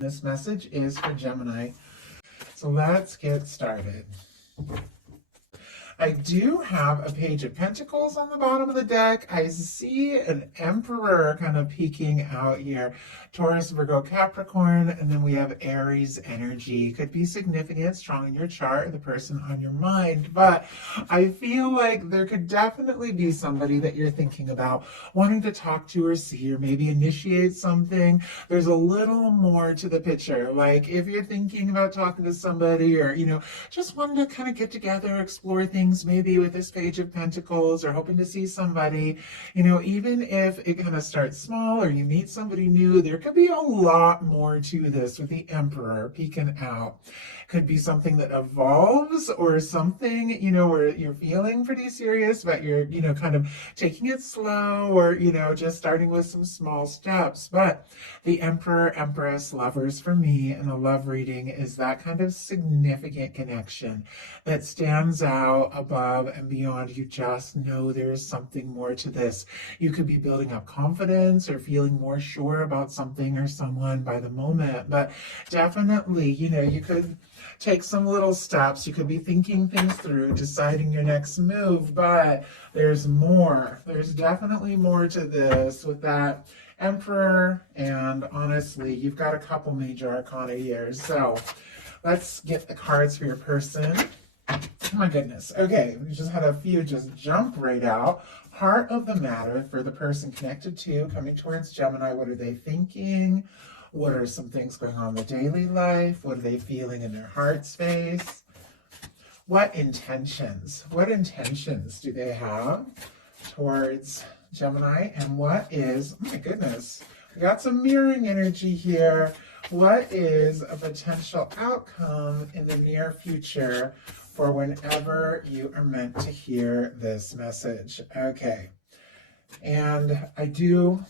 This message is for Gemini. So let's get started. I do have a page of pentacles on the bottom of the deck. I see an emperor kind of peeking out here. Taurus, Virgo, Capricorn, and then we have Aries energy. Could be significant, strong in your chart, or the person on your mind. But I feel like there could definitely be somebody that you're thinking about wanting to talk to or see, or maybe initiate something. There's a little more to the picture. Like if you're thinking about talking to somebody, or, just wanting to kind of get together, explore things maybe with this page of pentacles, or hoping to see somebody, even if it kind of starts small or you meet somebody new, there could be a lot more to this with the emperor peeking out. Could be something that evolves, or something, where you're feeling pretty serious, but you're, kind of taking it slow, or, just starting with some small steps. But the emperor, empress, lovers for me in a love reading is that kind of significant connection that stands out above and beyond. You just know there's something more to this. You could be building up confidence or feeling more sure about something or someone by the moment, but definitely, you could take some little steps. You could be thinking things through, deciding your next move, but there's more. There's definitely more to this with that emperor, and honestly, you've got a couple major arcana here. So let's get the cards for your person. Oh my goodness. Okay, we just had a few just jump right out. Heart of the matter for the person connected to, coming towards Gemini. What are they thinking? What are some things going on in the daily life? What are they feeling in their heart space? What intentions do they have towards Gemini? And what is, oh my goodness, we got some mirroring energy here. What is a potential outcome in the near future for whenever you are meant to hear this message? Okay. And I do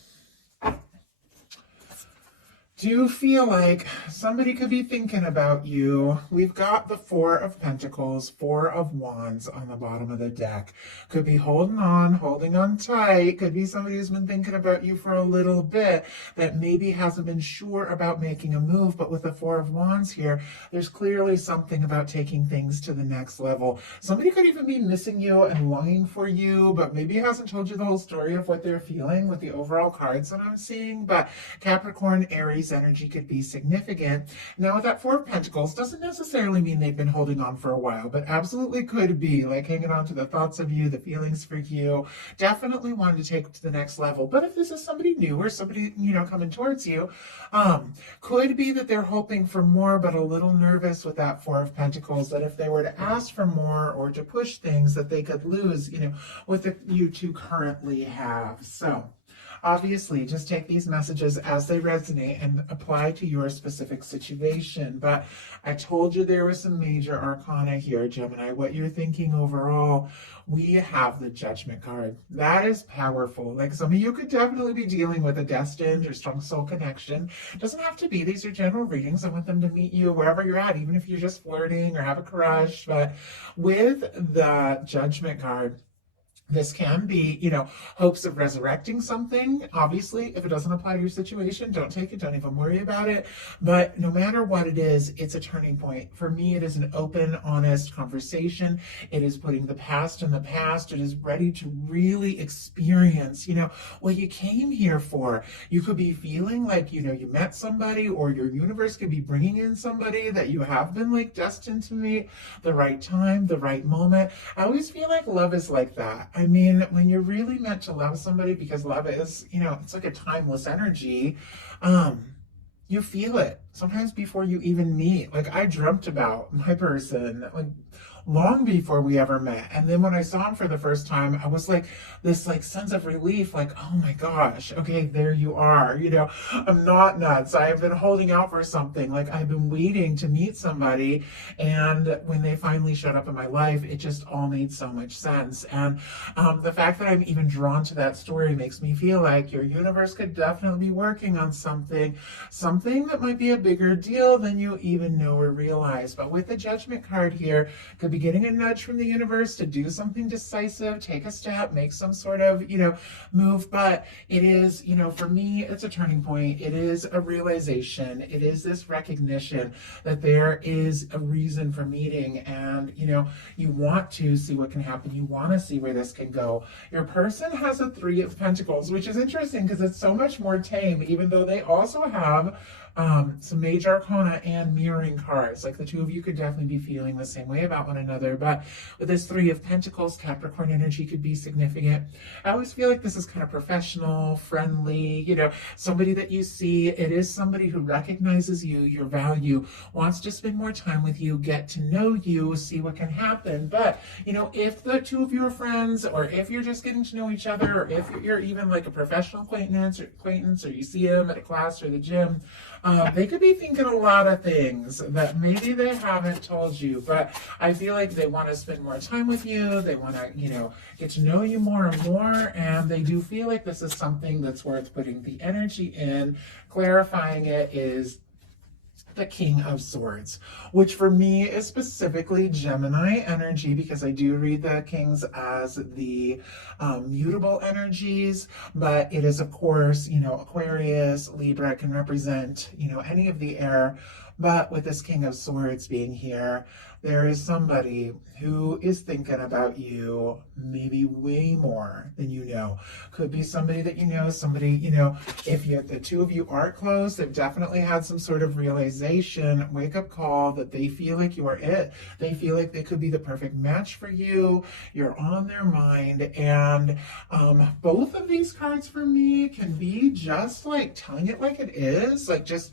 feel like somebody could be thinking about you. We've got the Four of Pentacles, Four of Wands on the bottom of the deck. Could be holding on tight. Could be somebody who's been thinking about you for a little bit that maybe hasn't been sure about making a move. But with the Four of Wands here, there's clearly something about taking things to the next level. Somebody could even be missing you and longing for you, but maybe hasn't told you the whole story of what they're feeling with the overall cards that I'm seeing. But Capricorn, Aries energy could be significant. Now, that Four of Pentacles doesn't necessarily mean they've been holding on for a while, but absolutely could be like hanging on to the thoughts of you, the feelings for you, definitely wanting to take it to the next level. But if this is somebody new or somebody, coming towards you, could be that they're hoping for more, but a little nervous with that Four of Pentacles, that if they were to ask for more or to push things, that they could lose, what you two currently have. So obviously, just take these messages as they resonate and apply to your specific situation. But I told you there was some major arcana here, Gemini. What you're thinking overall, we have the Judgment card. That is powerful. Like, some of you could definitely be dealing with a destined or strong soul connection. It doesn't have to be. These are general readings. I want them to meet you wherever you're at, even if you're just flirting or have a crush. But with the Judgment card, this can be, hopes of resurrecting something. Obviously, if it doesn't apply to your situation, don't take it. Don't even worry about it. But no matter what it is, it's a turning point. For me, it is an open, honest conversation. It is putting the past in the past. It is ready to really experience, what you came here for. You could be feeling like, you met somebody, or your universe could be bringing in somebody that you have been destined to meet, the right time, the right moment. I always feel like love is like that. I mean, when you're really meant to love somebody, because love is, it's like a timeless energy, you feel it sometimes before you even meet. Like, I dreamt about my person, long before we ever met. And then when I saw him for the first time, I was like, this sense of relief, oh my gosh, okay, there you are. I'm not nuts. I have been holding out for something. I've been waiting to meet somebody. And when they finally showed up in my life, it just all made so much sense. And the fact that I'm even drawn to that story makes me feel like your universe could definitely be working on something that might be a bigger deal than you even know or realize. But with the Judgment card here, could be be getting a nudge from the universe to do something decisive, take a step, make some sort of, move. But it is, for me, it's a turning point. It is a realization. It is this recognition that there is a reason for meeting, and, you want to see what can happen. You want to see where this can go. Your person has a 3 of Pentacles, which is interesting because it's so much more tame, even though they also have some major arcana and mirroring cards. Like the two of you could definitely be feeling the same way about one another. But with this 3 of Pentacles, Capricorn energy could be significant. I always feel like this is kind of professional, friendly, somebody that you see. It is somebody who recognizes you, your value, wants to spend more time with you, get to know you, see what can happen. But, if the two of you are friends, or if you're just getting to know each other, or if you're even like a professional acquaintance, or you see them at a class or the gym, they could be thinking a lot of things that maybe they haven't told you, but I feel like they want to spend more time with you. They want to, get to know you more and more. And they do feel like this is something that's worth putting the energy in. Clarifying it is the King of Swords, which for me is specifically Gemini energy, because I do read the Kings as the mutable energies, but it is, of course, Aquarius, Libra can represent, any of the air. But with this King of Swords being here, there is somebody who is thinking about you maybe way more than you know. Could be somebody that somebody, if the two of you aren't close, they've definitely had some sort of realization, wake-up call that they feel like you are it. They feel like they could be the perfect match for you. You're on their mind. And both of these cards for me can be just like telling it like it is, like just,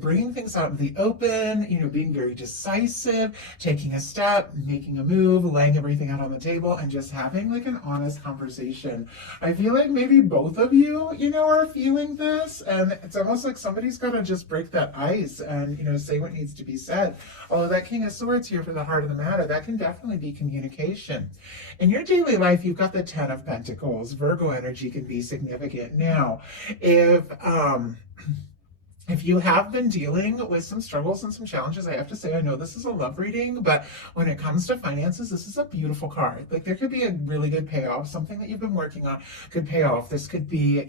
bringing things out in the open, being very decisive, taking a step, making a move, laying everything out on the table, and just having like an honest conversation. I feel like maybe both of you, are feeling this, and it's almost like somebody's got to just break that ice and, say what needs to be said. Although that King of Swords here for the heart of the matter, that can definitely be communication. In your daily life, you've got the 10 of Pentacles. Virgo energy can be significant. Now, if you have been dealing with some struggles and some challenges, I have to say, I know this is a love reading, but when it comes to finances, this is a beautiful card. Like there could be a really good payoff. Something that you've been working on could pay off. This could be,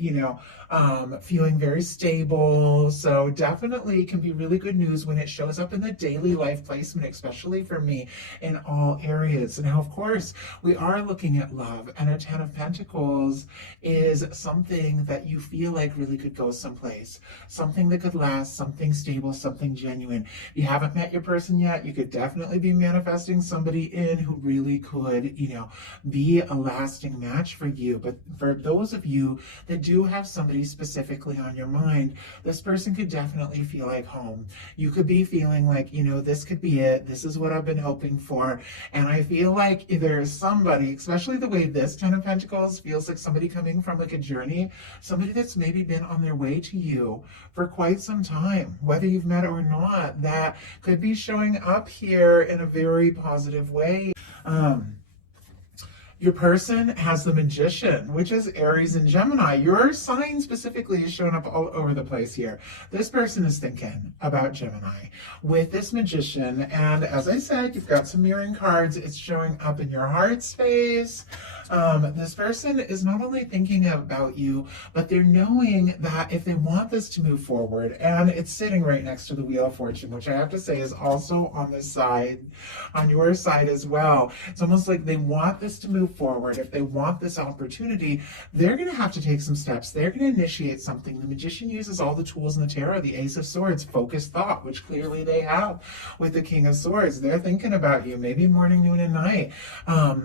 feeling very stable. So definitely can be really good news when it shows up in the daily life placement, especially for me in all areas. Now, of course, we are looking at love, and a 10 of Pentacles is something that you feel like really could go someplace, something that could last, something stable, something genuine. If you haven't met your person yet, you could definitely be manifesting somebody in who really could, be a lasting match for you. But for those of you that do have somebody specifically on your mind, this person could definitely feel like home. You could be feeling like, this could be it. This is what I've been hoping for. And I feel like there's somebody, especially the way this 10 of Pentacles feels like somebody coming from like a journey, somebody that's maybe been on their way to you for quite some time, whether you've met or not, that could be showing up here in a very positive way. Your person has the Magician, which is Aries and Gemini. Your sign specifically is showing up all over the place here. This person is thinking about Gemini with this Magician. And as I said, you've got some mirroring cards. It's showing up in your heart space. This person is not only thinking about you, but they're knowing that if they want this to move forward, and it's sitting right next to the Wheel of Fortune, which I have to say is also on this side, on your side as well. It's almost like they want this to move forward. If they want this opportunity, they're going to have to take some steps. They're going to initiate something. The Magician uses all the tools in the tarot, the Ace of Swords, focused thought, which clearly they have with the King of Swords. They're thinking about you, maybe morning, noon, and night.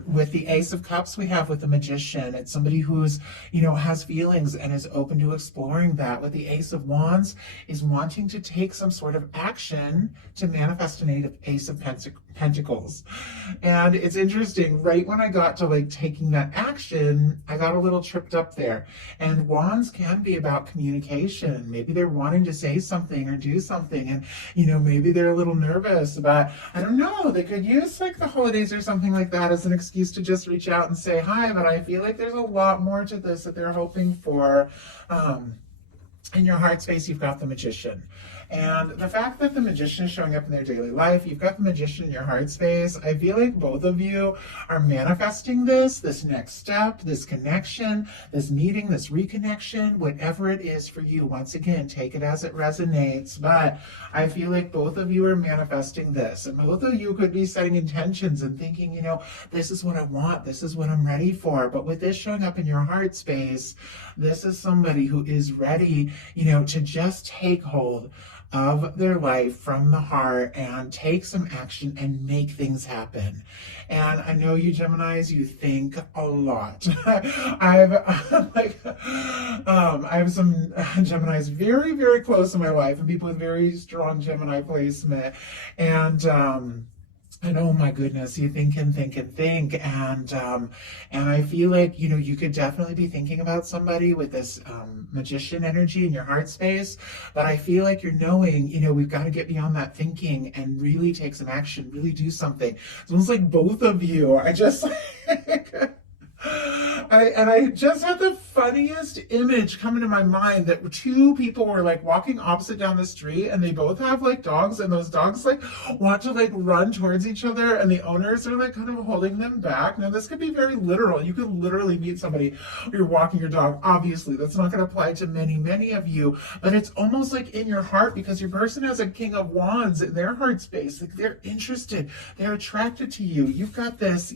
With the Ace of Cups we have with the Magician, it's somebody who's, has feelings and is open to exploring that. With the Ace of Wands is wanting to take some sort of action to manifest an Ace of Pentacles. And it's interesting, right when I got to like taking that action, I got a little tripped up there. And Wands can be about communication. Maybe they're wanting to say something or do something, and maybe they're a little nervous about, I don't know, they could use like the holidays or something like that as an excuse to just reach out and say hi. But I feel like there's a lot more to this that they're hoping for. In your heart space, you've got the Magician. And the fact that the Magician is showing up in their daily life, you've got the Magician in your heart space. I feel like both of you are manifesting this next step, this connection, this meeting, this reconnection, whatever it is for you. Once again, take it as it resonates. But I feel like both of you are manifesting this. And both of you could be setting intentions and thinking, this is what I want. This is what I'm ready for. But with this showing up in your heart space, this is somebody who is ready, to just take hold of their life from the heart and take some action and make things happen. And I know you Geminis, you think a lot. I have some Geminis very, very close in my life and people with very strong Gemini placement. And oh my goodness, you think and think and think. And I feel like, you could definitely be thinking about somebody with this Magician energy in your heart space. But I feel like you're knowing, we've got to get beyond that thinking and really take some action, really do something. It's almost like both of you are just like... I just had the funniest image come into my mind that two people were like walking opposite down the street and they both have like dogs and those dogs like want to like run towards each other and the owners are like kind of holding them back. Now this could be very literal. You could literally meet somebody you're walking your dog. Obviously that's not going to apply to many of you, but it's almost like in your heart because your person has a King of Wands in their heart space. Like they're interested, they're attracted to you. You've got this,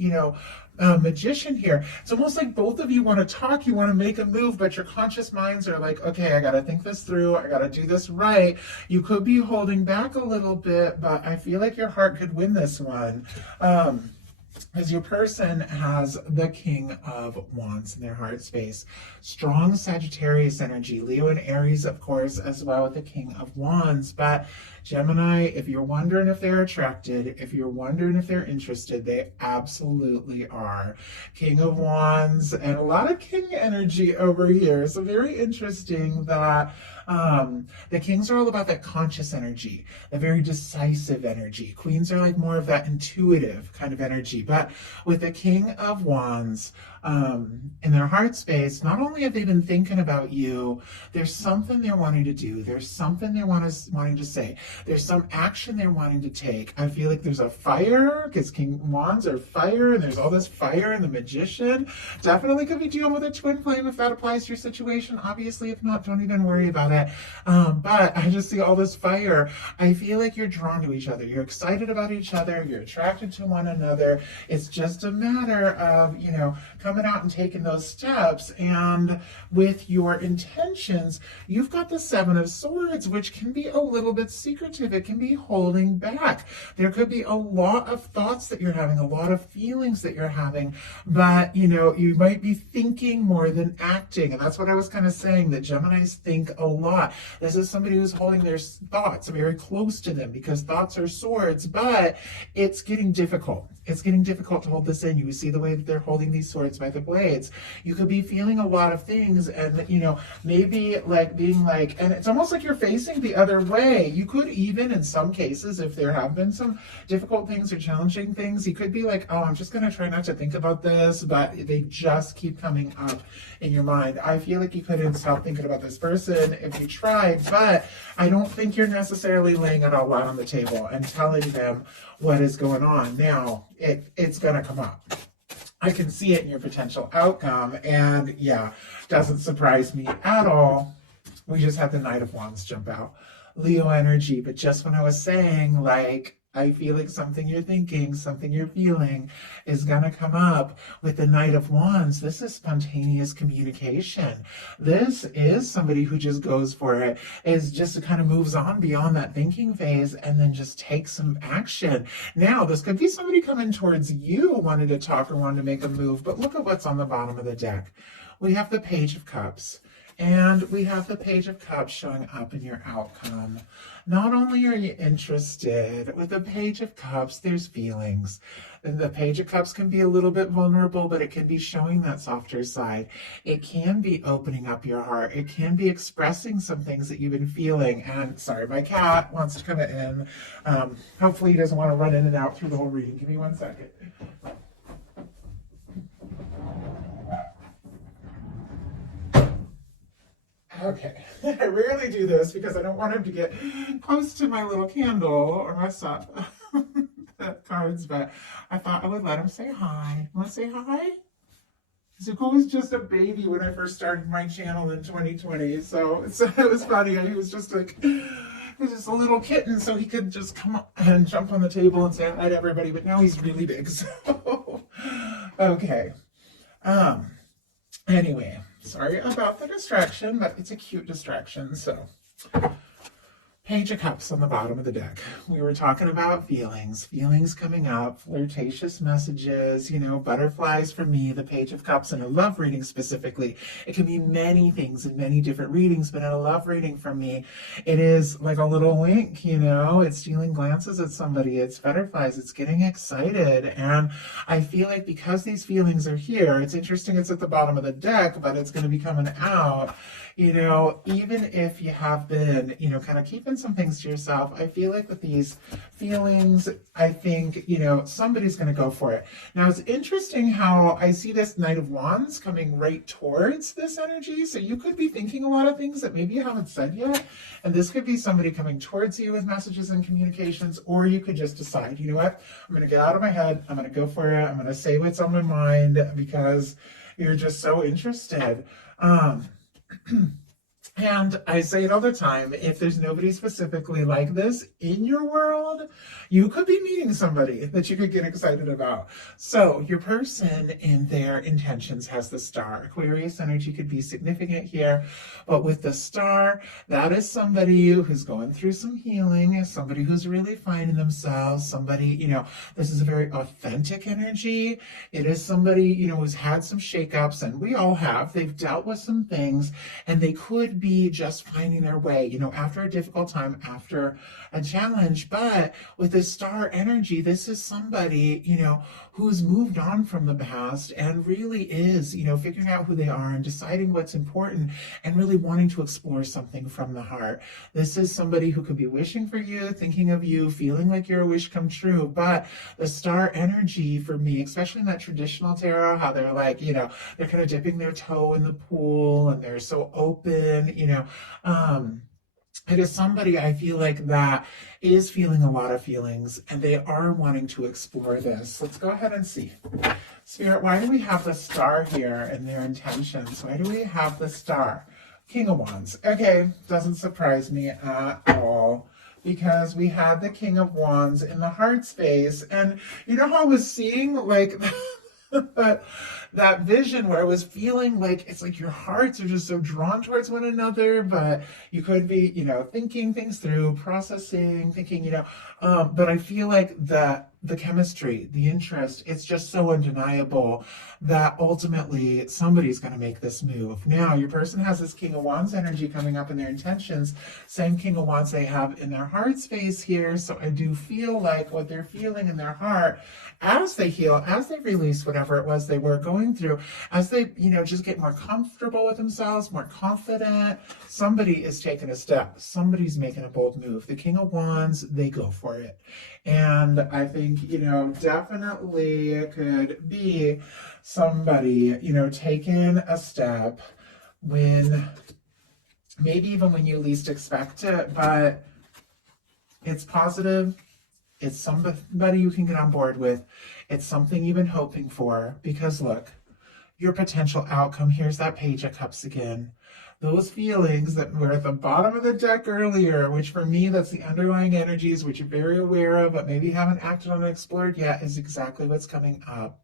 Magician here. It's almost like both of you want to talk, you want to make a move, but your conscious minds are like, okay, I got to think this through, I got to do this right. You could be holding back a little bit, but I feel like your heart could win this one. As your person has the King of Wands in their heart space. Strong Sagittarius energy. Leo and Aries, of course, as well with the King of Wands. But Gemini, if you're wondering if they're attracted, if you're wondering if they're interested, they absolutely are. King of Wands and a lot of King energy over here. So very interesting that the Kings are all about that conscious energy, the very decisive energy. Queens are like more of that intuitive kind of energy. But with the King of Wands, in their heart space, not only have they been thinking about you, there's something they're wanting to do. There's something they're wanting to say. There's some action they're wanting to take. I feel like there's a fire, because King Wands are fire, and there's all this fire in the Magician. Definitely could be dealing with a twin flame if that applies to your situation. Obviously, if not, don't even worry about it. But I just see all this fire. I feel like you're drawn to each other. You're excited about each other. You're attracted to one another. It's just a matter of, coming out and taking those steps. And with your intentions, you've got the Seven of Swords, which can be a little bit secretive. It can be holding back. There could be a lot of thoughts that you're having, a lot of feelings that you're having, but you might be thinking more than acting. And that's what I was kind of saying, that Geminis think a lot. This is somebody who's holding their thoughts very close to them, because thoughts are swords, but it's getting difficult. It's getting difficult to hold this in. You see the way that they're holding these swords by the blades. You could be feeling a lot of things and, maybe like being like, and it's almost like you're facing the other way. You could even, in some cases, if there have been some difficult things or challenging things, you could be like, oh, I'm just going to try not to think about this, but they just keep coming up in your mind. I feel like you couldn't stop thinking about this person if you tried, but I don't think you're necessarily laying it all out on the table and telling them what is going on. Now, it's going to come up. I can see it in your potential outcome, and yeah, doesn't surprise me at all. We just had the Knight of Wands jump out. Leo energy, but just when I was saying, like, I feel like something you're thinking, something you're feeling is going to come up with the Knight of Wands. This is spontaneous communication. This is somebody who just goes for it, is just kind of moves on beyond that thinking phase and then just takes some action. Now, this could be somebody coming towards you wanting to talk or wanting to make a move, but look at what's on the bottom of the deck. We have the Page of Cups. And we have the Page of Cups showing up in your outcome. Not only are you interested, with the Page of Cups, there's feelings. And the Page of Cups can be a little bit vulnerable, but it can be showing that softer side. It can be opening up your heart. It can be expressing some things that you've been feeling. And sorry, my cat wants to come in. Hopefully he doesn't want to run in and out through the whole reading. Give me 1 second. Okay, I rarely do this because I don't want him to get close to my little candle or mess up the cards, but I thought I would let him say hi. Want to say hi? Zuko was just a baby when I first started my channel in 2020, so it was funny. He was just like, he was just a little kitten, so he could just come up and jump on the table and say hi to everybody, but now he's really big, so, okay. Anyway, sorry about the distraction, but it's a cute distraction, so. Page of Cups on the bottom of the deck. We were talking about feelings coming up, flirtatious messages, you know, butterflies for me, the Page of Cups in a love reading specifically. It can be many things in many different readings, but in a love reading for me, it is like a little wink, you know, it's stealing glances at somebody, it's butterflies, it's getting excited. And I feel like because these feelings are here, it's interesting it's at the bottom of the deck, but it's going to be coming out. You know, even if you have been, you know, kind of keeping some things to yourself, I feel like with these feelings, I think, you know, somebody's going to go for it. Now, it's interesting how I see this Knight of Wands coming right towards this energy. So you could be thinking a lot of things that maybe you haven't said yet. And this could be somebody coming towards you with messages and communications, or you could just decide, you know what, I'm going to get out of my head. I'm going to go for it. I'm going to say what's on my mind because you're just so interested. And I say it all the time, if there's nobody specifically like this in your world, you could be meeting somebody that you could get excited about. So your person in their intentions has the star. Aquarius energy could be significant here, but with the star, that is somebody who's going through some healing, somebody who's really finding themselves, somebody, you know, this is a very authentic energy. It is somebody, you know, who's had some shakeups, and we all have. They've dealt with some things, and they could be just finding their way, you know, after a difficult time, after a challenge. But with this star energy, this is somebody, you know, who's moved on from the past and really is, you know, figuring out who they are and deciding what's important and really wanting to explore something from the heart. This is somebody who could be wishing for you, thinking of you, feeling like your wish come true. But the star energy for me, especially in that traditional tarot, how they're like, you know, they're kind of dipping their toe in the pool and they're so open, you know, it is somebody I feel like that is feeling a lot of feelings and they are wanting to explore this. Let's go ahead and see. Spirit, why do we have the star here in their intentions? Why do we have the star? King of Wands. Okay, doesn't surprise me at all, because we had the King of Wands in the heart space. And you know how I was seeing like that vision where I was feeling like it's like your hearts are just so drawn towards one another, but you could be, you know, thinking things through, processing, thinking, you know, but I feel like that the chemistry, the interest, it's just so undeniable that ultimately somebody's going to make this move. Now, your person has this King of Wands energy coming up in their intentions, same King of Wands they have in their heart space here. So I do feel like what they're feeling in their heart as they heal, as they release whatever it was they were going through, as they, you know, just get more comfortable with themselves, more confident, somebody is taking a step. Somebody's making a bold move. The King of Wands, they go for it. And I think, you know, definitely it could be somebody, you know, taking a step when, maybe even when you least expect it, but it's positive. It's somebody you can get on board with. It's something you've been hoping for, because look, your potential outcome, here's that Page of Cups again. Those feelings that were at the bottom of the deck earlier, which for me, that's the underlying energies, which you're very aware of, but maybe haven't acted on and explored yet, is exactly what's coming up.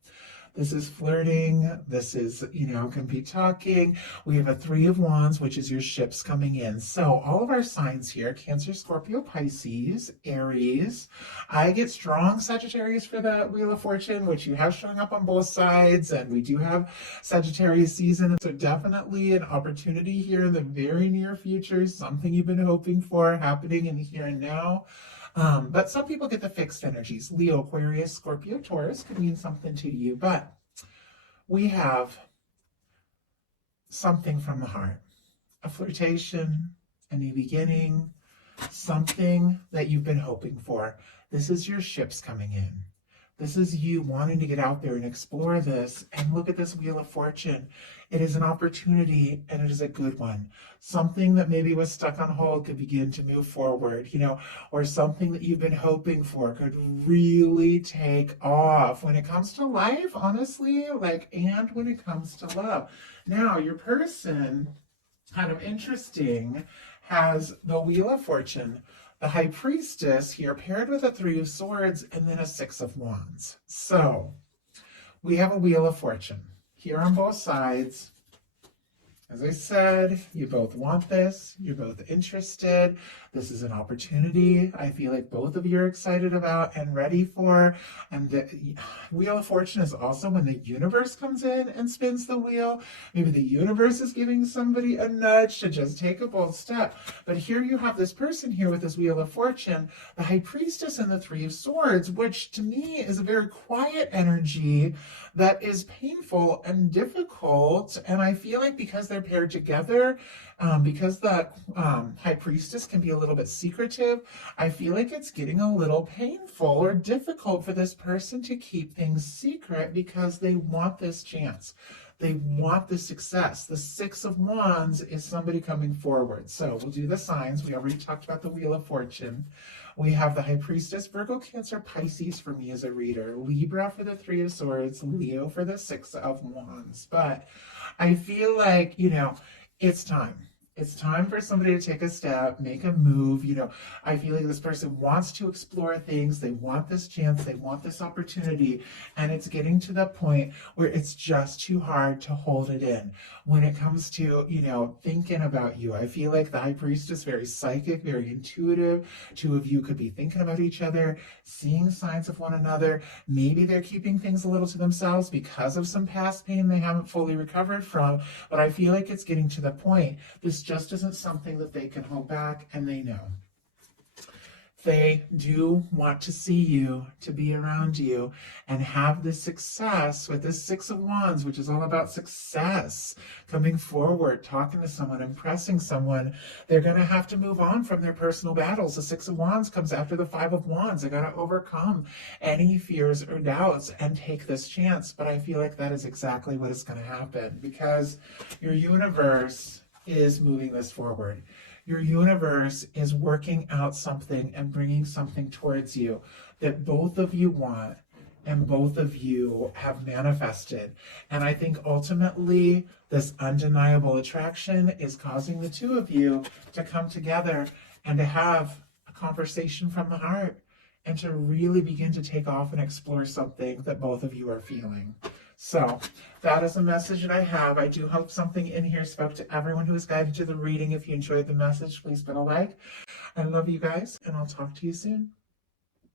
This is flirting. This is, you know, can be talking. We have a Three of Wands, which is your ships coming in. So all of our signs here, Cancer, Scorpio, Pisces, Aries. I get strong Sagittarius for the Wheel of Fortune, which you have showing up on both sides. And we do have Sagittarius season. So definitely an opportunity here in the very near future. Something you've been hoping for happening in the here and now. But some people get the fixed energies. Leo, Aquarius, Scorpio, Taurus could mean something to you. But we have something from the heart. A flirtation, a new beginning, something that you've been hoping for. This is your ships coming in. This is you wanting to get out there and explore this. And look at this Wheel of Fortune. It is an opportunity, and it is a good one. Something that maybe was stuck on hold could begin to move forward, or something that you've been hoping for could really take off when it comes to life, honestly, and when it comes to love. Now, your person, kind of interesting, has the Wheel of Fortune, the High Priestess here paired with a Three of Swords, and then a Six of Wands. So we have a Wheel of Fortune here on both sides. As I said, you both want this. You're both interested. This is an opportunity I feel like both of you are excited about and ready for. And the Wheel of Fortune is also when the universe comes in and spins the wheel. Maybe the universe is giving somebody a nudge to just take a bold step. But here you have this person here with this Wheel of Fortune, the High Priestess and the Three of Swords, which to me is a very quiet energy that is painful and difficult. And I feel like because they're paired together, because the High Priestess can be a little bit secretive, I feel like it's getting a little painful or difficult for this person to keep things secret because they want this chance. They want the success. The Six of Wands is somebody coming forward. So we'll do the signs. We already talked about the Wheel of Fortune. We have the High Priestess, Virgo, Cancer, Pisces for me as a reader, Libra for the Three of Swords, Leo for the Six of Wands. But I feel like, it's time. It's time for somebody to take a step, make a move. I feel like this person wants to explore things. They want this chance. They want this opportunity. And it's getting to the point where it's just too hard to hold it in. When it comes to, thinking about you, I feel like the High Priestess, very psychic, very intuitive. Two of you could be thinking about each other, seeing signs of one another. Maybe they're keeping things a little to themselves because of some past pain they haven't fully recovered from. But I feel like it's getting to the point. This just isn't something that they can hold back, and they know. They do want to see you, to be around you, and have this success with this Six of Wands, which is all about success, coming forward, talking to someone, impressing someone. They're going to have to move on from their personal battles. The Six of Wands comes after the Five of Wands. They got to overcome any fears or doubts and take this chance. But I feel like that is exactly what is going to happen, because your universe is moving this forward. Your universe is working out something and bringing something towards you that both of you want and both of you have manifested. And I think ultimately this undeniable attraction is causing the two of you to come together and to have a conversation from the heart and to really begin to take off and explore something that both of you are feeling. So that is a message that I have. I do hope something in here spoke to everyone who was guided to the reading. If you enjoyed the message, please put a like. I love you guys, and I'll talk to you soon.